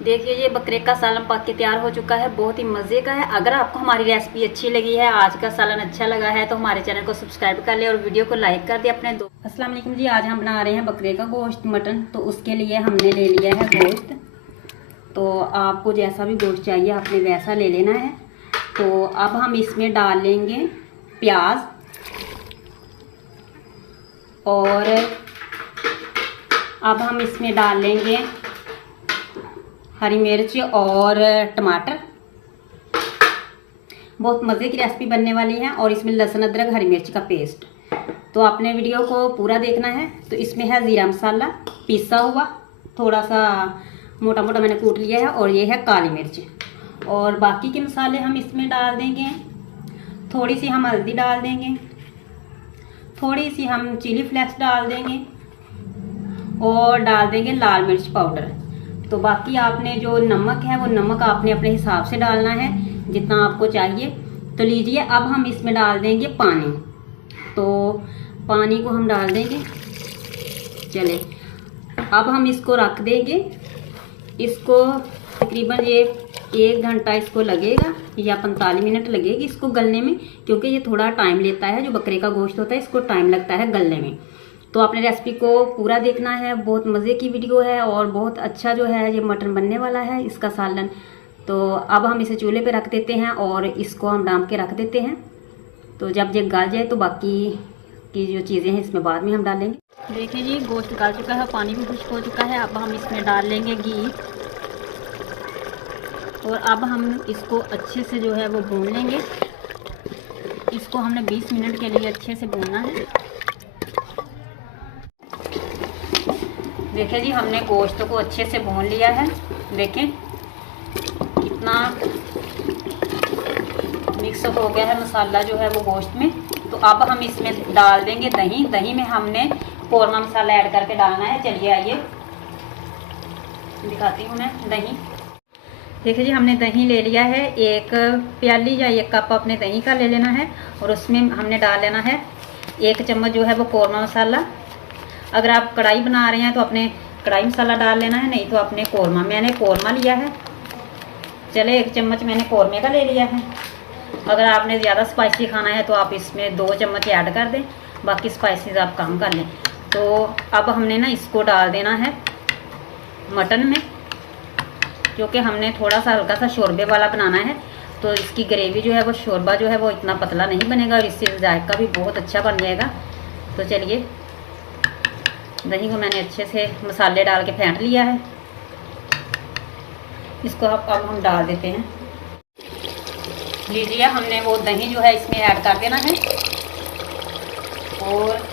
देखिए ये बकरे का सालन पक के तैयार हो चुका है, बहुत ही मज़े का है। अगर आपको हमारी रेसिपी अच्छी लगी है, आज का सालन अच्छा लगा है, तो हमारे चैनल को सब्सक्राइब कर ले और वीडियो को लाइक कर दे अपने दोस्त। अस्सलाम वालेकुम जी, आज हम बना रहे हैं बकरे का गोश्त मटन। तो उसके लिए हमने ले लिया है गोश्त। तो आपको जैसा भी गोश्त चाहिए आपने वैसा ले लेना है। तो अब हम इसमें डाल लेंगे प्याज और अब हम इसमें डाल लेंगे हरी मिर्च और टमाटर। बहुत मज़े की रेसिपी बनने वाली है और इसमें लहसुन अदरक हरी मिर्च का पेस्ट। तो आपने वीडियो को पूरा देखना है। तो इसमें है ज़ीरा मसाला पिसा हुआ, थोड़ा सा मोटा मोटा मैंने कूट लिया है, और ये है काली मिर्च। और बाकी के मसाले हम इसमें डाल देंगे। थोड़ी सी हम हल्दी डाल देंगे, थोड़ी सी हम चिली फ्लेक्स डाल देंगे और डाल देंगे लाल मिर्च पाउडर। तो बाकी आपने जो नमक है वो नमक आपने अपने हिसाब से डालना है, जितना आपको चाहिए। तो लीजिए अब हम इसमें डाल देंगे पानी। तो पानी को हम डाल देंगे। चले अब हम इसको रख देंगे। इसको तकरीबन ये 1 घंटा इसको लगेगा या 45 मिनट लगेगी इसको गलने में, क्योंकि ये थोड़ा टाइम लेता है। जो बकरे का गोश्त होता है इसको टाइम लगता है गलने में। तो आपने रेसिपी को पूरा देखना है, बहुत मज़े की वीडियो है और बहुत अच्छा जो है ये मटन बनने वाला है इसका सालन। तो अब हम इसे चूल्हे पे रख देते हैं और इसको हम डाम के रख देते हैं। तो जब ये गल जाए तो बाकी की जो चीज़ें हैं इसमें बाद में हम डालेंगे। देखिए जी गोश्त गल चुका है, पानी भी खुश्क हो चुका है। अब हम इसमें डाल लेंगे घी और अब हम इसको अच्छे से जो है वो भून लेंगे। इसको हमने 20 मिनट के लिए अच्छे से भूनना है। देखिए जी हमने गोश्त को अच्छे से भून लिया है। देखें कितना मिक्स हो गया है मसाला जो है वो गोश्त में। तो अब हम इसमें डाल देंगे दही। दही में हमने कौरमा मसाला ऐड करके डालना है। चलिए आइए दिखाती हूँ मैं दही। देखिए जी हमने दही ले लिया है, 1 प्याली या 1 कप अपने दही का ले लेना है और उसमें हमने डाल लेना है 1 चम्मच जो है वो कौरमा मसाला। अगर आप कढ़ाई बना रहे हैं तो अपने कढ़ाई मसाला डाल लेना है, नहीं तो अपने कौरमा। मैंने कौरमा लिया है। चले 1 चम्मच मैंने कौरमे का ले लिया है। अगर आपने ज़्यादा स्पाइसी खाना है तो आप इसमें 2 चम्मच ऐड कर दें, बाकी स्पाइसीज आप कम कर लें। तो अब हमने ना इसको डाल देना है मटन में, क्योंकि हमने थोड़ा सा हल्का सा शोरबे वाला बनाना है। तो इसकी ग्रेवी जो है वो शोरबा जो है वो इतना पतला नहीं बनेगा और इससे जायका भी बहुत अच्छा बन जाएगा। तो चलिए दही को मैंने अच्छे से मसाले डाल के फेंट लिया है। इसको अब हम डाल देते हैं। लीजिए हमने वो दही जो है इसमें ऐड कर देना है और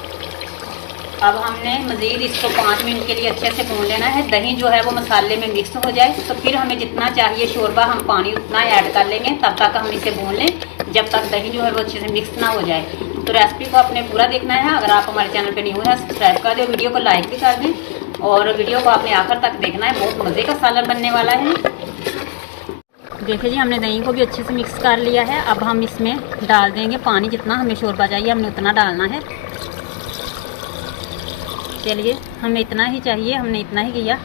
अब हमने मज़ीद इसको 5 मिनट के लिए अच्छे से भून लेना है। दही जो है वो मसाले में मिक्स हो जाए। तो फिर हमें जितना चाहिए शोरबा हम पानी उतना ऐड कर लेंगे। तब तक हम इसे भून लें जब तक दही जो है वो अच्छे से मिक्स ना हो जाए। तो रेसिपी को आपने पूरा देखना है। अगर आप हमारे चैनल पे न्यू है सब्सक्राइब कर दें, वीडियो को लाइक भी कर दें और वीडियो को आपने आखिर तक देखना है। बहुत मज़े का सालन बनने वाला है। देखिए जी हमने दही को भी अच्छे से मिक्स कर लिया है। अब हम इसमें डाल देंगे पानी, जितना हमें शोरबा चाहिए हमने उतना डालना है। चलिए हमें इतना ही चाहिए, हमने इतना ही किया,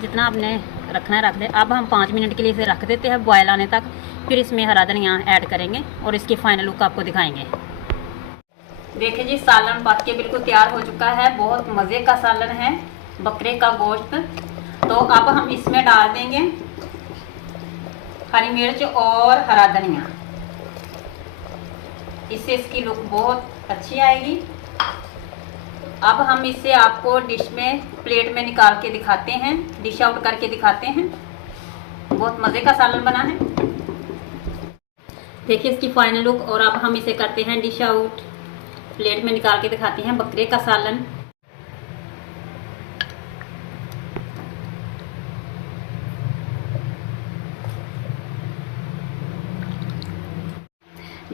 जितना आपने रखना है रख दे। अब हम 5 मिनट के लिए इसे रख देते हैं बॉयल आने तक। फिर इसमें हरा धनिया ऐड करेंगे और इसकी फाइनल लुक आपको दिखाएंगे। देखिए जी सालन पक के बिल्कुल तैयार हो चुका है। बहुत मज़े का सालन है बकरे का गोश्त। तो अब हम इसमें डाल देंगे हरी मिर्च और हरा धनिया। इससे इसकी लुक बहुत अच्छी आएगी। अब हम इसे आपको डिश में प्लेट में निकाल के दिखाते हैं, डिश आउट करके दिखाते हैं। बहुत मज़े का सालन बना है। देखिए इसकी फाइनल लुक। और अब हम इसे करते हैं डिश आउट, प्लेट में निकाल के दिखाते हैं बकरे का सालन।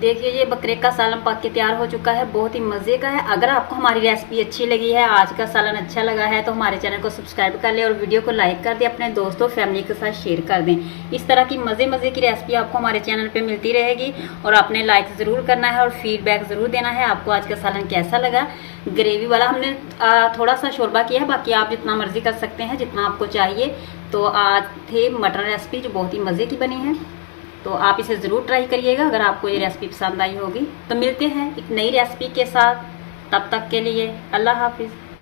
देखिए ये बकरे का सालन पक के तैयार हो चुका है, बहुत ही मज़े का है। अगर आपको हमारी रेसिपी अच्छी लगी है, आज का सालन अच्छा लगा है, तो हमारे चैनल को सब्सक्राइब कर लें और वीडियो को लाइक कर दें, अपने दोस्तों फैमिली के साथ शेयर कर दें। इस तरह की मज़े की रेसिपी आपको हमारे चैनल पे मिलती रहेगी और आपने लाइक ज़रूर करना है और फीडबैक ज़रूर देना है आपको आज का सालन कैसा लगा। ग्रेवी वाला हमने थोड़ा सा शोरबा किया है, बाकी आप जितना मर्जी कर सकते हैं, जितना आपको चाहिए। तो आज थे मटन रेसिपी जो बहुत ही मज़े की बनी है, तो आप इसे ज़रूर ट्राई करिएगा अगर आपको ये रेसिपी पसंद आई होगी। तो मिलते हैं एक नई रेसिपी के साथ, तब तक के लिए अल्लाह हाफिज़।